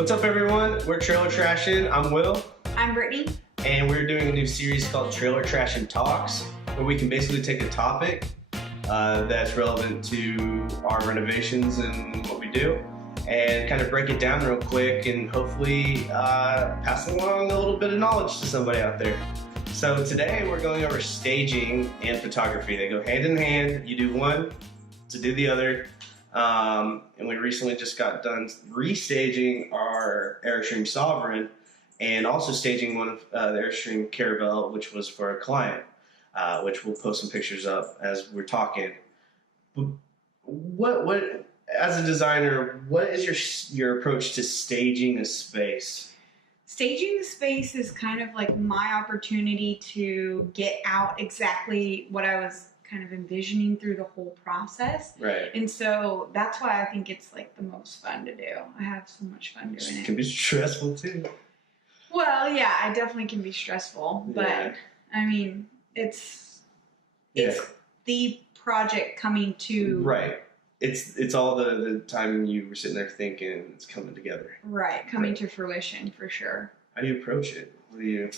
What's up, everyone? We're Trailer Trashin. I'm Will. I'm Brittany. And we're doing a new series called Trailer Trashin Talks, where we can basically take a topic that's relevant to our renovations and what we do, and kind of break it down real quick and hopefully pass along a little bit of knowledge to somebody out there. So today we're going over staging and photography. They go hand in hand. You do one to do the other. And we recently just got done restaging our Airstream Sovereign and also staging one of the Airstream Caravelle, which was for a client, which we'll post some pictures up as we're talking. What as a designer, what is your approach to staging a space? Staging the space is kind of like my opportunity to get out exactly what I was kind of envisioning through the whole process. Right. And so that's why I think it's like the most fun to do. I have so much fun doing it. It can be stressful too. Well, yeah, it definitely can be stressful, but Yeah. I mean, it's the project coming to right. It's all the time you were sitting there thinking it's coming together. right, coming to fruition for sure. How do you approach it? What do you?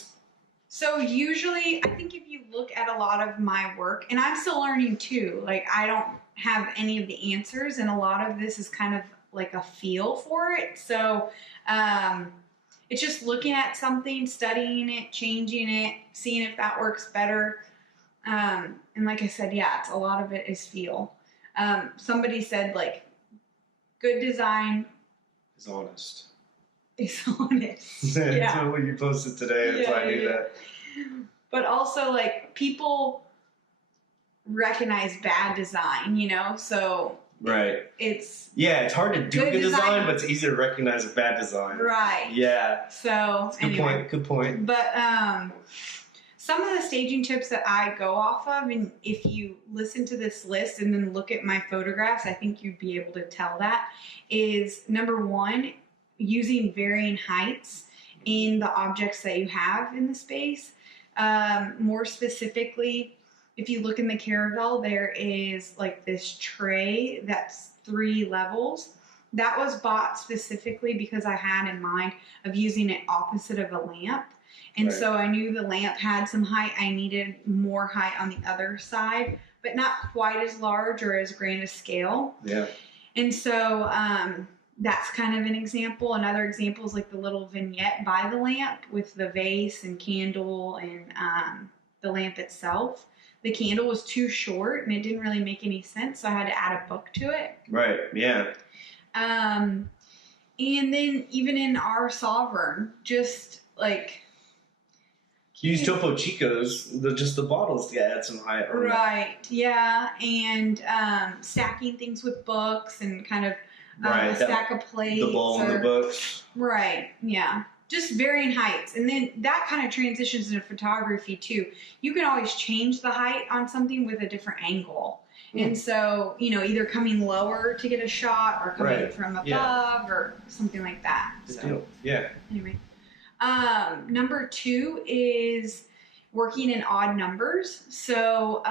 So usually, I think if you look at a lot of my work, and I'm still learning too, like I don't have any of the answers, and a lot of this is kind of like a feel for it. So it's just looking at something, studying it, changing it, seeing if that works better. And like I said, yeah, it's a lot of it is feel. Somebody said like, good design Is honest. is honest. That's Yeah. what you posted today. That's why I knew that. But also, like, people recognize bad design, you know? So Right. it's Yeah, it's hard to do Good good design, design. but it's easier to recognize a bad design. right. Yeah. So That's a good anyway. point. Good point. But some of the staging tips that I go off of, and if you listen to this list and then look at my photographs, I think you'd be able to tell that, is number one, using varying heights in the objects that you have in the space. More specifically, if you look in the Caravelle, there is like this tray that's 3 levels. That was bought specifically because I had in mind of using it opposite of a lamp. And Right. so I knew the lamp had some height. I needed more height on the other side, but not quite as large or as grand a scale. Yeah. And so that's kind of an example. Another example is like the little vignette by the lamp with the vase and candle and the lamp itself. The candle was too short and it didn't really make any sense, so I had to add a book to it. Right. Yeah. And then even in our Sovereign, just like... You use Topo Chicos, just the bottles to add some height on Right, yeah, and stacking things with books and kind of Right, a stack of plates. the bowl and the books. Right, yeah. Just varying heights. And then that kind of transitions into photography too. You can always change the height on something with a different angle. And so, you know, either coming lower to get a shot or coming Right, from above yeah. or something like that. Good So, deal. Yeah. anyway. Number 2 is working in odd numbers. So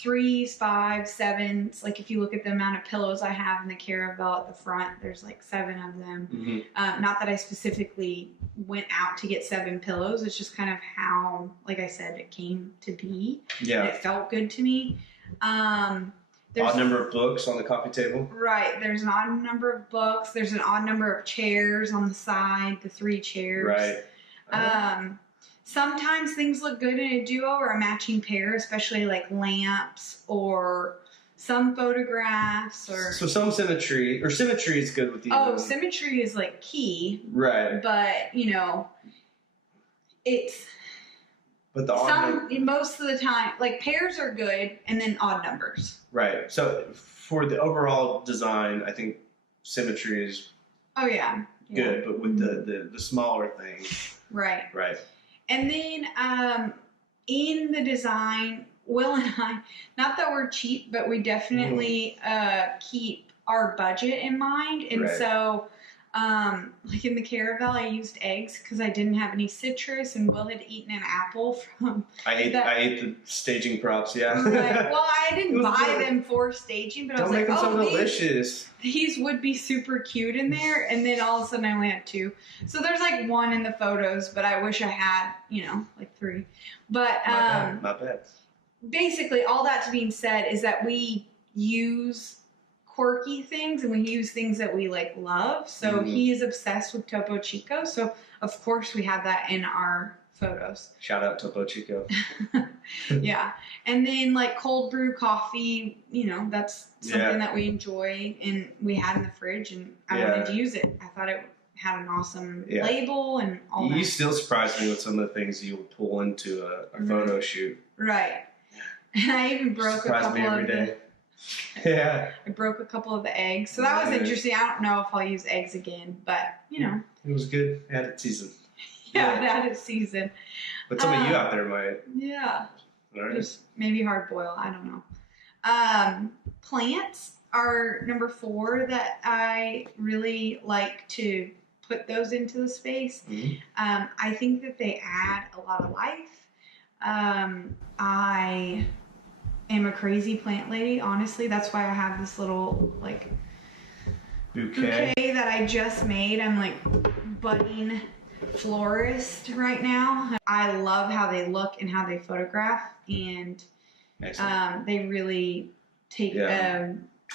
3s, 5s, 7s. Like if you look at the amount of pillows I have in the Caravelle at the front, there's like 7 of them. Mm-hmm. Not that I specifically went out to get 7 pillows. It's just kind of how, like I said, it came to be. Yeah. It felt good to me. There's Odd number of books on the coffee table. Right. There's an odd number of books. There's an odd number of chairs on the side, the 3 chairs. Right. Sometimes things look good in a duo or a matching pair, especially like lamps or some photographs or... So some symmetry is good with you. Oh, symmetry is like key. Right. But, you know, it's... But the odd most of the time, like pairs are good and then odd numbers. Right. So for the overall design, I think symmetry is Oh, yeah. good, but with the smaller things. Right. Right. And then in the design, Will and I, not that we're cheap, but we definitely keep our budget in mind. And Right. so Like in the caravel, I used eggs because I didn't have any citrus, and Will had eaten an apple from. I ate the staging props. Yeah. Right. Well, I didn't buy them for staging, but I was like, them so oh, delicious. These would be super cute in there. And then all of a sudden I only had 2. So there's like 1 in the photos, but I wish I had, like 3. But not bad. Basically, all that being said is that we use quirky things and we use things that we like love. So he is obsessed with Topo Chico. So of course we have that in our photos. Shout out Topo Chico. Yeah. And then like cold brew coffee, that's something that we enjoy and we had in the fridge, and I wanted to use it. I thought it had an awesome label and all that. You still surprise me with some of the things you would pull into a photo shoot. Right. And I even broke a couple of the... Yeah. I broke a couple of the eggs. So that was interesting. I don't know if I'll use eggs again, but, It was good. It had its season. Yeah, it had its season. But some of you out there might. Yeah. All right. Just maybe hard boil. I don't know. Plants are number 4 that I really like to put those into the space. I think that they add a lot of life. I am a crazy plant lady, honestly. That's why I have this little like bouquet that I just made. I'm like budding florist right now. I love how they look and how they photograph, and they really take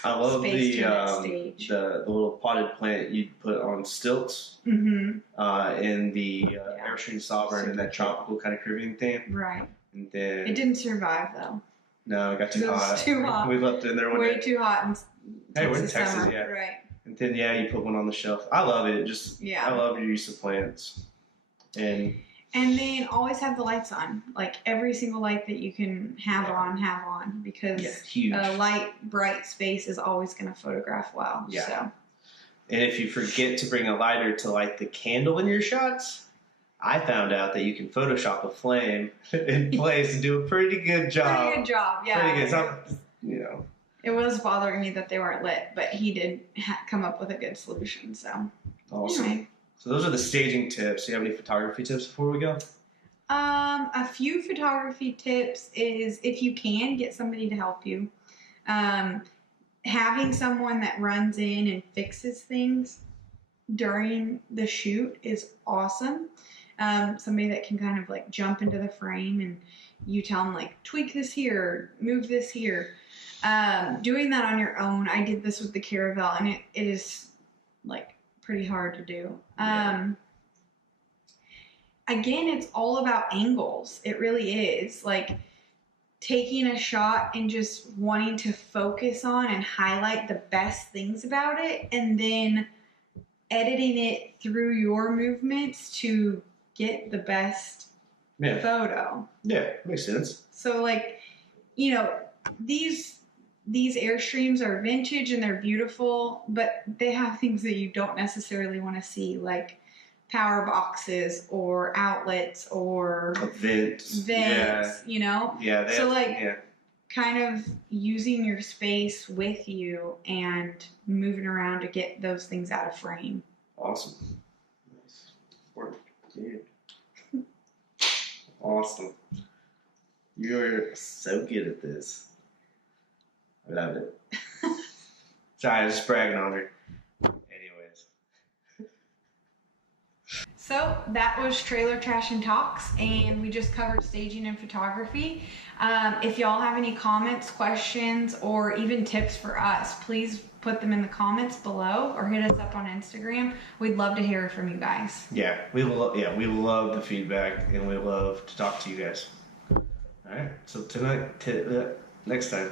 I love space to that stage. The little potted plant you put on stilts in the Airstreams Sovereign and that tropical kind of Caribbean theme. Right. And then it didn't survive though. No, it got too hot. It was too hot. We left it in there one day. Way too hot. Hey, we're in Texas, summer. yeah. Right. And then you put one on the shelf. I love it. I love your use of plants. And then always have the lights on. Like every single light that you can have on, because a light, bright space is always going to photograph well. Yeah. So. And if you forget to bring a lighter to light the candle in your shots, I found out that you can Photoshop a flame in place and do a pretty good job. Pretty good job, yeah. Pretty good. It was bothering me that they weren't lit, but he did come up with a good solution. So awesome. Anyway. So those are the staging tips. Do you have any photography tips before we go? A few photography tips is if you can get somebody to help you. Having someone that runs in and fixes things during the shoot is awesome. Somebody that can kind of like jump into the frame and you tell them like tweak this here, move this here. Doing that on your own, I did this with the caravel, and it is like pretty hard to do. Again, it's all about angles. It really is. Like taking a shot and just wanting to focus on and highlight the best things about it, and then editing it through your movements to get the best photo. Yeah, makes sense. So like, these Airstreams are vintage and they're beautiful, but they have things that you don't necessarily want to see, like power boxes or outlets or vents, Yeah. So kind of using your space with you and moving around to get those things out of frame. Awesome. Nice work, dude. Awesome. You're so good at this. I love it. Sorry, I was just bragging on her. Anyways. So that was Trashin Talks, and we just covered staging and photography. If y'all have any comments, questions, or even tips for us, please put them in the comments below or hit us up on Instagram. We'd love to hear from you guys. Yeah, we love the feedback, and we love to talk to you guys. All right, so next time.